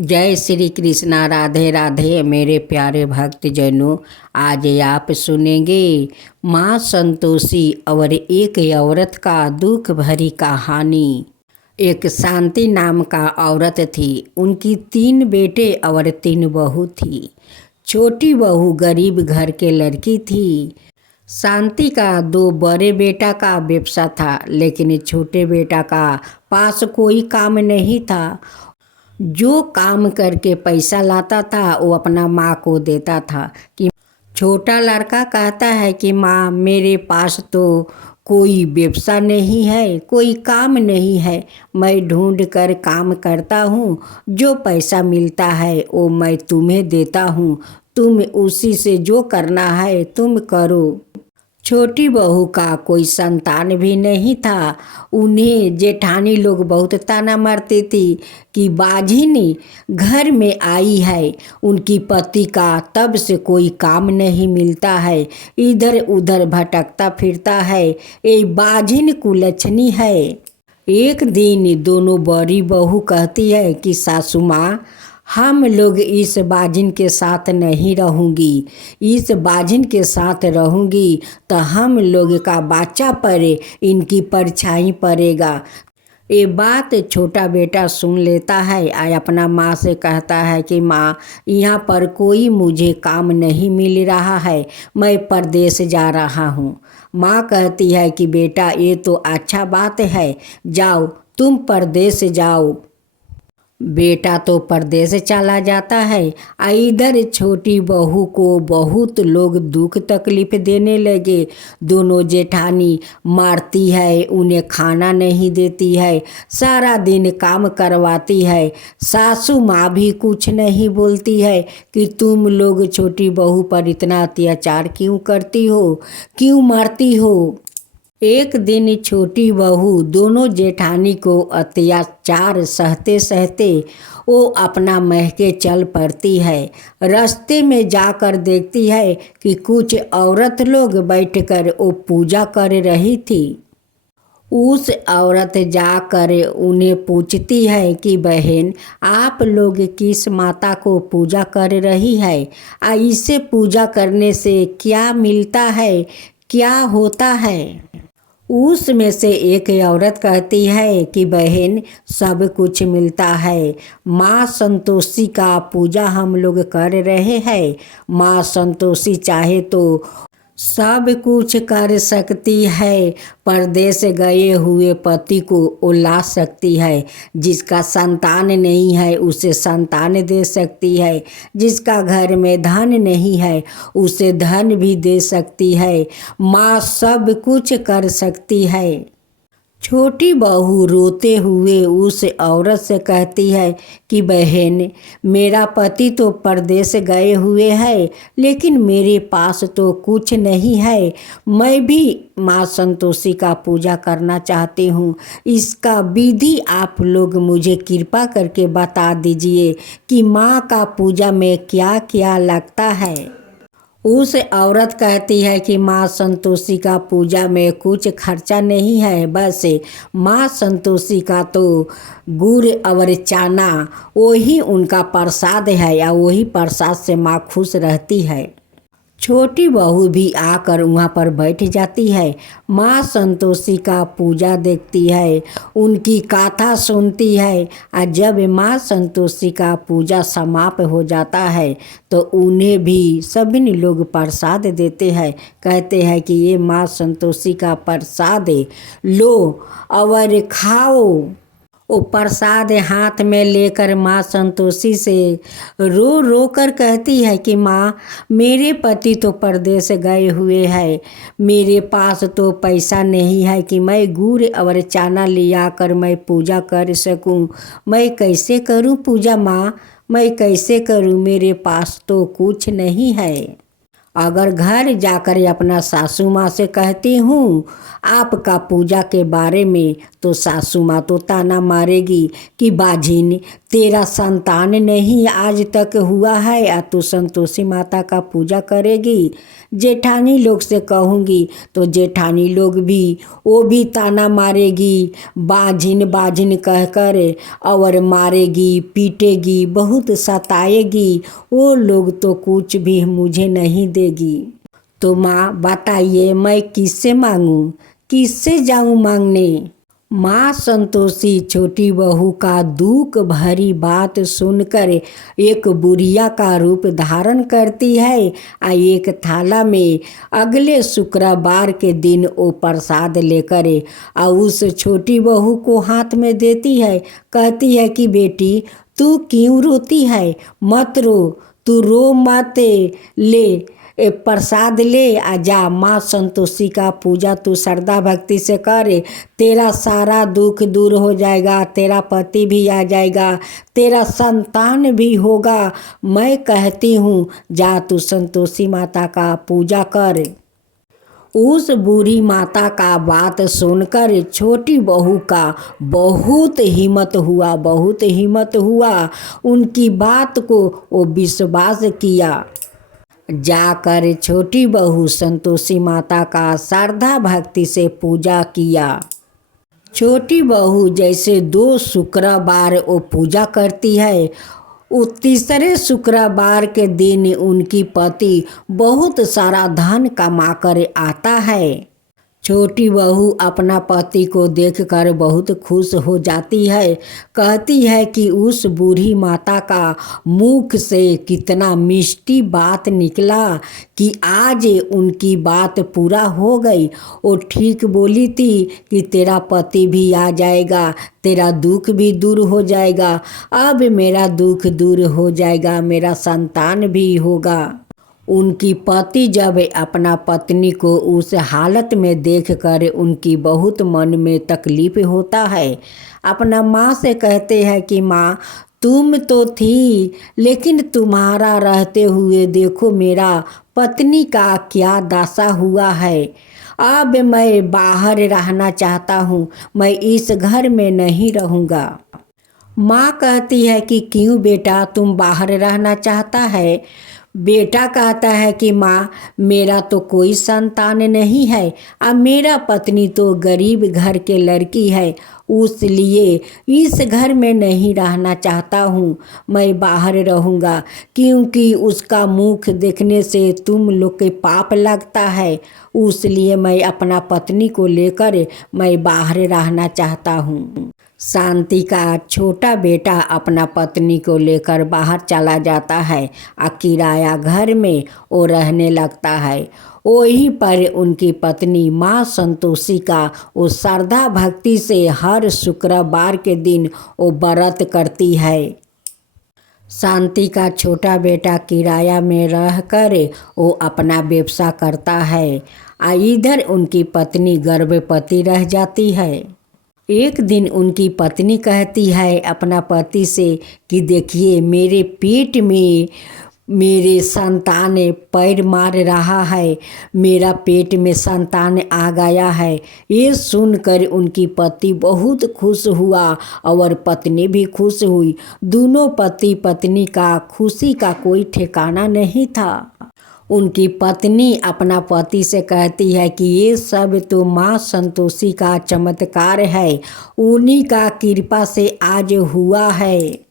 जय श्री कृष्णा। राधे राधे मेरे प्यारे भक्त जनों। आज आप सुनेंगे माँ संतोषी और एक औरत का दुख भरी कहानी। एक शांति नाम का औरत थी। उनकी 3 बेटे और 3 बहू थी। छोटी बहू गरीब घर के लड़की थी। शांति का 2 बड़े बेटा का व्यवसाय था, लेकिन छोटे बेटा का पास कोई काम नहीं था। जो काम करके पैसा लाता था वो अपना माँ को देता था। कि छोटा लड़का कहता है कि माँ, मेरे पास तो कोई व्यवसाय नहीं है, कोई काम नहीं है। मैं ढूंढ कर काम करता हूँ, जो पैसा मिलता है वो मैं तुम्हें देता हूँ। तुम उसी से जो करना है तुम करो। छोटी बहू का कोई संतान भी नहीं था। उन्हें जेठानी लोग बहुत ताना मारती थी कि बाझिनी घर में आई है, उनकी पति का तब से कोई काम नहीं मिलता है, इधर उधर भटकता फिरता है, ये बाझिन कुलच्छनी है। एक दिन दोनों बड़ी बहू कहती है कि सासू माँ, हम लोग इस बाजिन के साथ नहीं रहूँगी। इस बाजिन के साथ रहूँगी तो हम लोग का बच्चा पर इनकी परछाई पड़ेगा। ये बात छोटा बेटा सुन लेता है और अपना माँ से कहता है कि माँ, यहाँ पर कोई मुझे काम नहीं मिल रहा है, मैं परदेश जा रहा हूँ। माँ कहती है कि बेटा, ये तो अच्छा बात है, जाओ तुम परदेश जाओ। बेटा तो परदेश चला जाता है। इधर छोटी बहू को बहुत लोग दुख तकलीफ देने लगे। दोनों जेठानी मारती है, उन्हें खाना नहीं देती है, सारा दिन काम करवाती है। सासू माँ भी कुछ नहीं बोलती है कि तुम लोग छोटी बहू पर इतना अत्याचार क्यों करती हो, क्यों मारती हो। एक दिन छोटी बहू दोनों जेठानी को अत्याचार सहते सहते वो अपना महके चल पड़ती है। रास्ते में जाकर देखती है कि कुछ औरत लोग बैठकर वो पूजा कर रही थी। उस औरत जाकर उन्हें पूछती है कि बहन, आप लोग किस माता को पूजा कर रही है? इसे पूजा करने से क्या मिलता है, क्या होता है? उसमें से एक औरत कहती है कि बहन, सब कुछ मिलता है। माँ संतोषी का पूजा हम लोग कर रहे हैं। माँ संतोषी चाहे तो सब कुछ कर सकती है। परदेश गए हुए पति को उला सकती है। जिसका संतान नहीं है उसे संतान दे सकती है। जिसका घर में धन नहीं है उसे धन भी दे सकती है। माँ सब कुछ कर सकती है। छोटी बहू रोते हुए उस औरत से कहती है कि बहन, मेरा पति तो परदेश गए हुए हैं, लेकिन मेरे पास तो कुछ नहीं है। मैं भी माँ संतोषी का पूजा करना चाहती हूँ। इसका विधि आप लोग मुझे कृपा करके बता दीजिए कि माँ का पूजा में क्या क्या लगता है। उस औरत कहती है कि माँ संतोषी का पूजा में कुछ खर्चा नहीं है, बस माँ संतोषी का तो गुड़ और चना वही उनका प्रसाद है, या वही प्रसाद से माँ खुश रहती है। छोटी बहू भी आकर वहाँ पर बैठ जाती है। माँ संतोषी का पूजा देखती है, उनकी गाथा सुनती है। और जब माँ संतोषी का पूजा समाप्त हो जाता है तो उन्हें भी सभी लोग प्रसाद देते हैं। कहते हैं कि ये माँ संतोषी का प्रसाद लो और खाओ। वो प्रसाद हाथ में लेकर माँ संतोषी से रो रो कर कहती है कि माँ, मेरे पति तो परदेश गए हुए हैं, मेरे पास तो पैसा नहीं है कि मैं गुड़ और चना लिया कर मैं पूजा कर सकूं। मैं कैसे करूं पूजा माँ, मैं कैसे करूं, मेरे पास तो कुछ नहीं है। अगर घर जाकर अपना सासू माँ से कहती हूँ आपका पूजा के बारे में तो सासू माँ तो ताना मारेगी कि बाझिन तेरा संतान नहीं आज तक हुआ है या तू संतोषी माता का पूजा करेगी। जेठानी लोग से कहूँगी तो जेठानी लोग भी वो भी ताना मारेगी, बाझिन बाझिन कहकर और मारेगी पीटेगी बहुत सताएगी। वो लोग तो कुछ भी मुझे नहीं देगी। तो माँ बताइए मैं किससे मांगूं, किससे जाऊं मांगने। माँ संतोषी छोटी बहू का दुख भरी बात सुनकर एक बुढ़िया का रूप धारण करती है और एक थाला में अगले शुक्रवार के दिन वो प्रसाद लेकर और उस छोटी बहू को हाथ में देती है। कहती है कि बेटी तू क्यों रोती है, मत रो, तू रो मत, ले प्रसाद ले आ जा। माँ संतोषी का पूजा तू श्रद्धा भक्ति से करे, तेरा सारा दुख दूर हो जाएगा, तेरा पति भी आ जाएगा, तेरा संतान भी होगा। मैं कहती हूँ जा तू संतोषी माता का पूजा कर। उस बूढ़ी माता का बात सुनकर छोटी बहू का बहुत हिम्मत हुआ, बहुत हिम्मत हुआ। उनकी बात को वो विश्वास किया। जाकर छोटी बहू संतोषी माता का श्रद्धा भक्ति से पूजा किया। छोटी बहू जैसे 2 शुक्रवार वो पूजा करती है, उस तीसरे शुक्रवार के दिन उनकी पति बहुत सारा धन कमा कर आता है। छोटी बहू अपना पति को देखकर बहुत खुश हो जाती है। कहती है कि उस बूढ़ी माता का मुख से कितना मिष्टी बात निकला कि आज उनकी बात पूरा हो गई। वो ठीक बोली थी कि तेरा पति भी आ जाएगा, तेरा दुख भी दूर हो जाएगा। अब मेरा दुख दूर हो जाएगा, मेरा संतान भी होगा। उनकी पति जब अपना पत्नी को उस हालत में देखकर उनकी बहुत मन में तकलीफ होता है। अपना माँ से कहते हैं कि माँ तुम तो थी, लेकिन तुम्हारा रहते हुए देखो मेरा पत्नी का क्या दशा हुआ है। अब मैं बाहर रहना चाहता हूँ, मैं इस घर में नहीं रहूँगा। माँ कहती है कि क्यों बेटा तुम बाहर रहना चाहता है। बेटा कहता है कि माँ मेरा तो कोई संतान नहीं है, अब मेरा पत्नी तो गरीब घर के लड़की है, उसलिए इस घर में नहीं रहना चाहता हूँ, मैं बाहर रहूँगा। क्योंकि उसका मुख देखने से तुम लोग के पाप लगता है, उसलिए मैं अपना पत्नी को लेकर मैं बाहर रहना चाहता हूँ। शांति का छोटा बेटा अपना पत्नी को लेकर बाहर चला जाता है और किराया घर में वो रहने लगता है। वहीं पर उनकी पत्नी माँ संतोषी का वो श्रद्धा भक्ति से हर शुक्रवार के दिन वो व्रत करती है। शांति का छोटा बेटा किराया में रहकर वो अपना व्यवसाय करता है और इधर उनकी पत्नी गर्भवती रह जाती है। एक दिन उनकी पत्नी कहती है अपना पति से कि देखिए मेरे पेट में मेरे संतान पैर मार रहा है, मेरा पेट में संतान आ गया है। ये सुनकर उनकी पति बहुत खुश हुआ और पत्नी भी खुश हुई। दोनों पति पत्नी का खुशी का कोई ठिकाना नहीं था। उनकी पत्नी अपना पति से कहती है कि ये सब तो माँ संतोषी का चमत्कार है, उन्हीं का कृपा से आज हुआ है।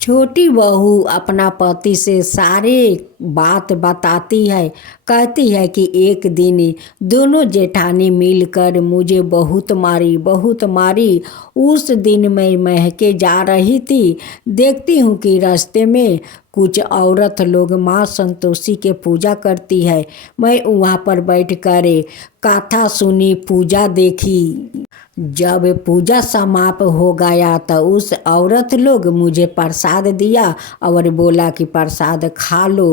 छोटी बहू अपना पति से सारे बात बताती है। कहती है कि एक दिन दोनों जेठानी मिलकर मुझे बहुत मारी, बहुत मारी। उस दिन मैं महके जा रही थी, देखती हूँ कि रास्ते में कुछ औरत लोग माँ संतोषी के पूजा करती है। मैं वहाँ पर बैठकर कथा सुनी, पूजा देखी। जब पूजा समाप्त हो गया तो उस औरत लोग मुझे प्रसाद दिया और बोला कि प्रसाद खा लो।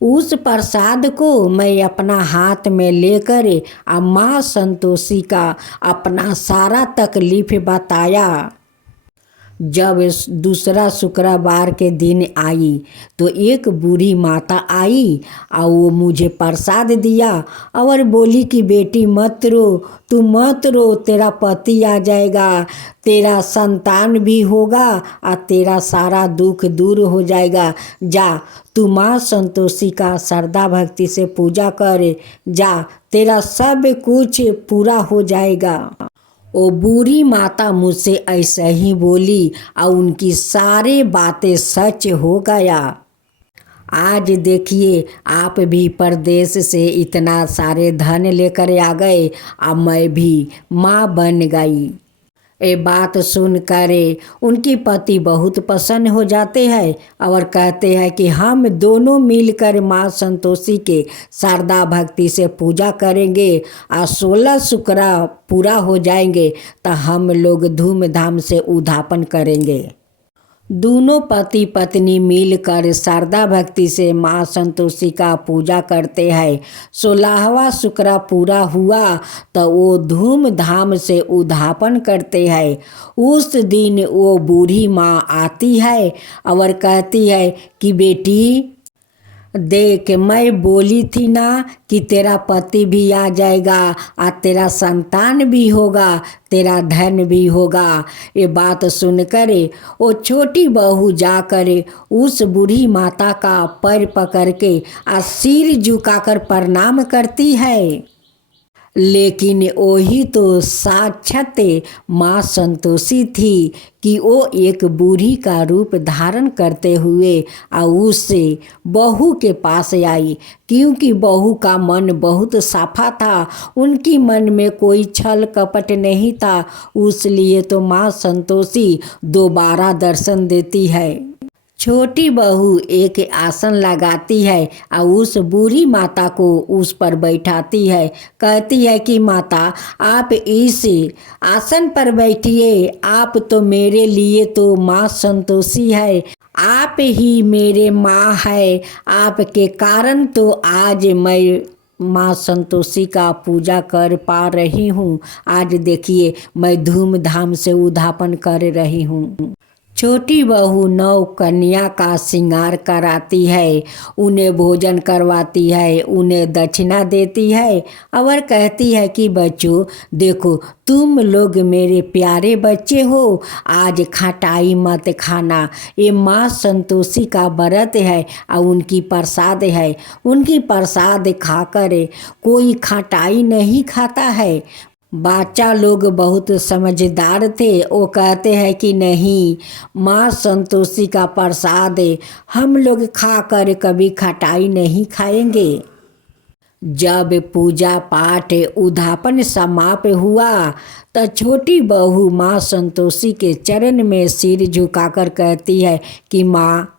उस प्रसाद को मैं अपना हाथ में लेकर माँ संतोषी का अपना सारा तकलीफ बताया। जब दूसरा शुक्रवार के दिन आई तो एक बूढ़ी माता आई और वो मुझे प्रसाद दिया और बोली कि बेटी मत रो, तू मत रो, तेरा पति आ जाएगा, तेरा संतान भी होगा और तेरा सारा दुख दूर हो जाएगा। जा तू माँ संतोषी का श्रद्धा भक्ति से पूजा कर, जा तेरा सब कुछ पूरा हो जाएगा। वो बूढ़ी माता मुझसे ऐसा ही बोली और उनकी सारी बातें सच हो गया। आज देखिए आप भी परदेश से इतना सारे धन लेकर आ गए और मैं भी माँ बन गई। ये बात सुनकर उनकी पति बहुत प्रसन्न हो जाते हैं और कहते हैं कि हम दोनों मिलकर माँ संतोषी के श्रद्धा भक्ति से पूजा करेंगे और 16 शुक्र पूरा हो जाएंगे तो हम लोग धूमधाम से उद्यापन करेंगे। दोनों पति पत्नी मिलकर श्रद्धा भक्ति से माँ संतोषी का पूजा करते हैं। 16वां शुक्र पूरा हुआ तो वो धूमधाम से उद्यापन करते हैं। उस दिन वो बूढ़ी माँ आती है और कहती है कि बेटी देख, मैं बोली थी ना कि तेरा पति भी आ जाएगा और तेरा संतान भी होगा, तेरा धन भी होगा। ये बात सुनकर वो छोटी बहू जाकर उस बूढ़ी माता का पैर पकड़ के और सिर झुकाकर प्रणाम करती है। लेकिन वही तो साक्षात माँ संतोषी थी कि वो एक बूढ़ी का रूप धारण करते हुए और उससे बहू के पास आई, क्योंकि बहू का मन बहुत साफा था, उनकी मन में कोई छल कपट नहीं था। इसलिए तो माँ संतोषी दोबारा दर्शन देती है। छोटी बहू एक आसन लगाती है और उस बूढ़ी माता को उस पर बैठाती है। कहती है कि माता आप इस आसन पर बैठिए, आप तो मेरे लिए तो माँ संतोषी है, आप ही मेरे माँ है, आपके कारण तो आज मैं माँ संतोषी का पूजा कर पा रही हूँ। आज देखिए मैं धूमधाम से उद्यापन कर रही हूँ। छोटी बहू नौ कन्या का श्रृंगार कराती है, उन्हें भोजन करवाती है, उन्हें दक्षिणा देती है और कहती है कि बच्चों देखो तुम लोग मेरे प्यारे बच्चे हो, आज खटाई मत खाना, ये माँ संतोषी का व्रत है और उनकी प्रसाद है, उनकी प्रसाद खाकर कोई खटाई नहीं खाता है। बच्चा लोग बहुत समझदार थे, वो कहते हैं कि नहीं, माँ संतोषी का प्रसाद हम लोग खाकर कभी खटाई नहीं खाएंगे। जब पूजा पाठ उद्यापन समाप्त हुआ तो छोटी बहू माँ संतोषी के चरण में सिर झुकाकर कहती है कि माँ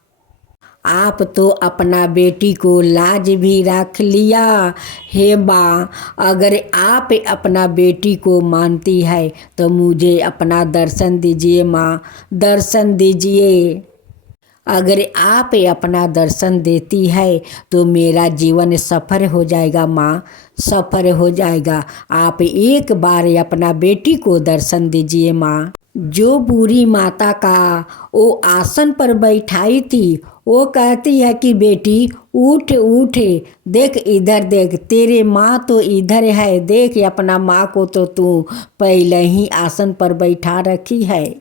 आप तो अपना बेटी को लाज भी रख लिया। हे माँ, अगर आप अपना बेटी को मानती है तो मुझे अपना दर्शन दीजिए माँ, दर्शन दीजिए। अगर आप अपना दर्शन देती है तो मेरा जीवन सफल हो जाएगा माँ, सफल हो जाएगा। आप एक बार अपना बेटी को दर्शन दीजिए माँ। जो बूढ़ी माता का वो आसन पर बैठाई थी वो कहती है कि बेटी उठ उठ, देख इधर देख, तेरे माँ तो इधर है, देख अपना माँ को तो तू पहले ही आसन पर बैठा रखी है।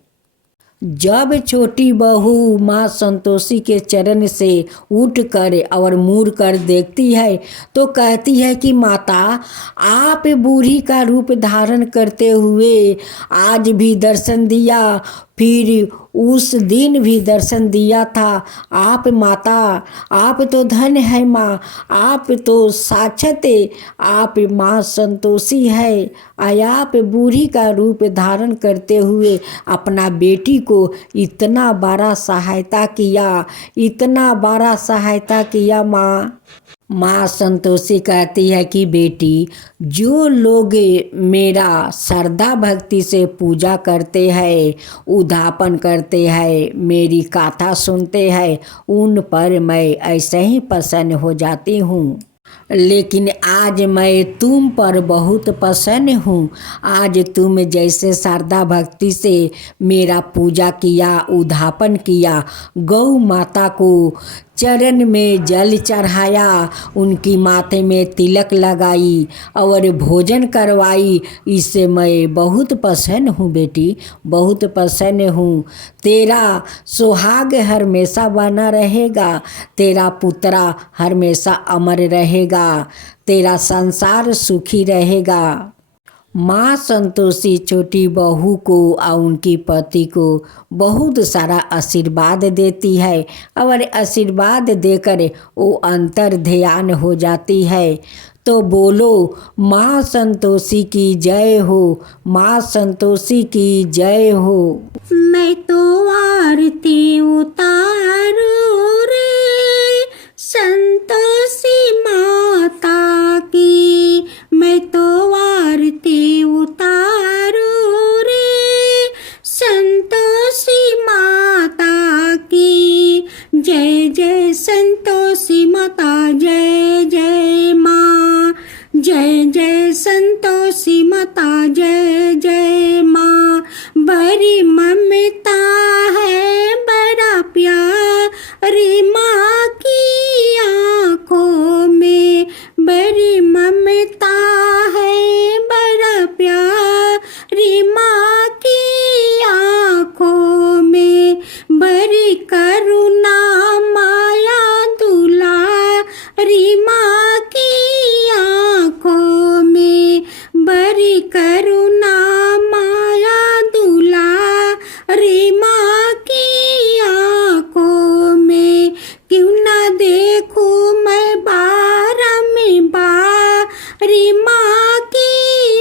जब छोटी बहू माँ संतोषी के चरण से उठकर और मुड़ कर देखती है तो कहती है कि माता आप बूढ़ी का रूप धारण करते हुए आज भी दर्शन दिया, फिर उस दिन भी दर्शन दिया था। आप माता, आप तो धन है माँ, आप तो साक्षात आप माँ संतोषी है। आप बूढ़ी का रूप धारण करते हुए अपना बेटी को इतना बड़ा सहायता किया, इतना बड़ा सहायता किया माँ। माँ संतोषी कहती है कि बेटी जो लोग मेरा श्रद्धा भक्ति से पूजा करते हैं, उद्यापन करते हैं, मेरी गाथा सुनते हैं, उन पर मैं ऐसे ही प्रसन्न हो जाती हूँ। लेकिन आज मैं तुम पर बहुत प्रसन्न हूँ। आज तुम जैसे श्रद्धा भक्ति से मेरा पूजा किया, उद्यापन किया, गौ माता को चरण में जल चढ़ाया, उनकी माथे में तिलक लगाई और भोजन करवाई, इससे मैं बहुत प्रसन्न हूँ बेटी, बहुत प्रसन्न हूँ। तेरा सुहाग हमेशा बना रहेगा, तेरा पुत्रा हमेशा अमर रहेगा, तेरा संसार सुखी रहेगा। माँ संतोषी छोटी बहू को और उनकी पति को बहुत सारा आशीर्वाद देती है और आशीर्वाद देकर वो अंतर ध्यान हो जाती है। तो बोलो माँ संतोषी की जय हो, माँ संतोषी की जय हो। मैं तो आरती उतारू रे संतोषी माता की, मैं तो आरती उतारू रे संतोषी माता की। जय जय संतोषी माता, जय जय माँ, जय जय संतोषी माता, जय जय माँ। बड़ी ममता है, बड़ा प्यारी माँ की आँखों में, बड़ी ममता है, बड़ा प्यारी माँ की आँखों में, बड़ी करुणा माया दुलारी माँ की आँखों में, बड़ी करुणा माया दुलारी माँ की आँखों में। क्यों ना देखूं मैं बारी माँ की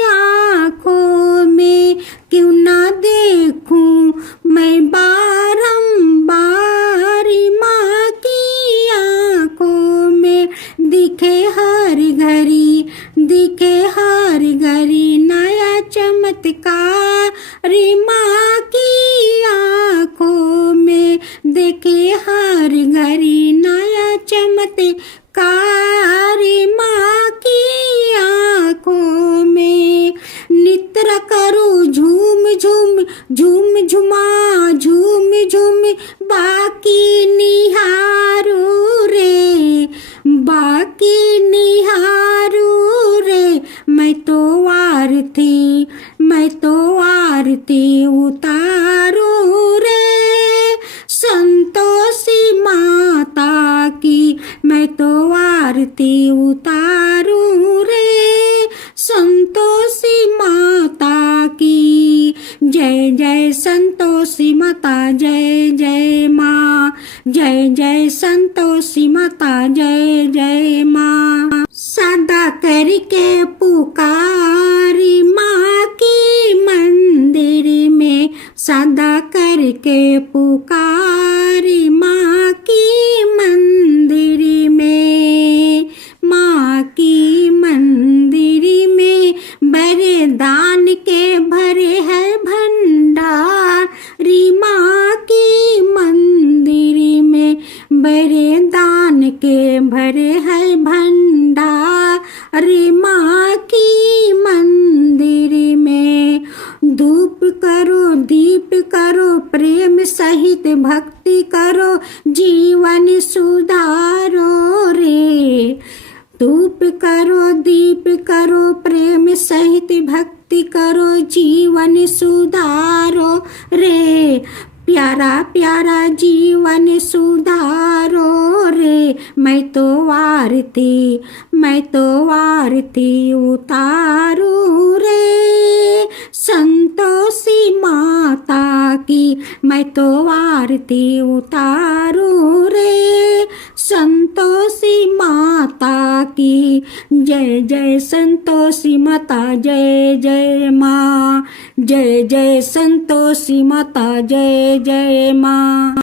आँखों में, क्यों ना देखूं मैं बारी माँ की आँखों में। दिखे हर घड़ी, दिखे हर घड़ी नया चमत्कार माँ की आँखों में, देखे हर घड़ी नया चमत्कार माँ की आँखों में। नित्र करो झूम झूम, झूम झुमा झूम झूम, बाकी निहारू रे, बाकी निहारू रे। मैं तो आरती, मैं तो आरती उतारू रे संतोषी माता की, मैं तो आरती उतारू रे संतोषी माता की। जय जय संतोषी माता, जय जय माँ, जय जय संतोषी माता, जय जय माँ। सदा करके पुकारी माँ की मंदिर में, सदा करके पुकारी माँ की मंदिर में, माँ की मंदिर में। बड़े दान के भरे है भंडारी माँ की मंदिर में, बड़े दान के भरे है भंडारी माँ की मंदिर में। धूप करो, दीप करो, प्रेम सहित भक्ति करो, जीवन सुधारो रे। धूप करो, दीप करो, प्रेम सहित भक्ति करो, जीवन सुधारो रे। प्यारा प्यारा जीवन सुधारो रे। मैं तो आरती, मैं तो आरती उतारू रे संतोषी माता की, मैं तो आरती उतारू रे संतोषी माता की। जय जय संतोषी माता, जय जय माँ, जय जय संतोषी माता, जय जय माँ।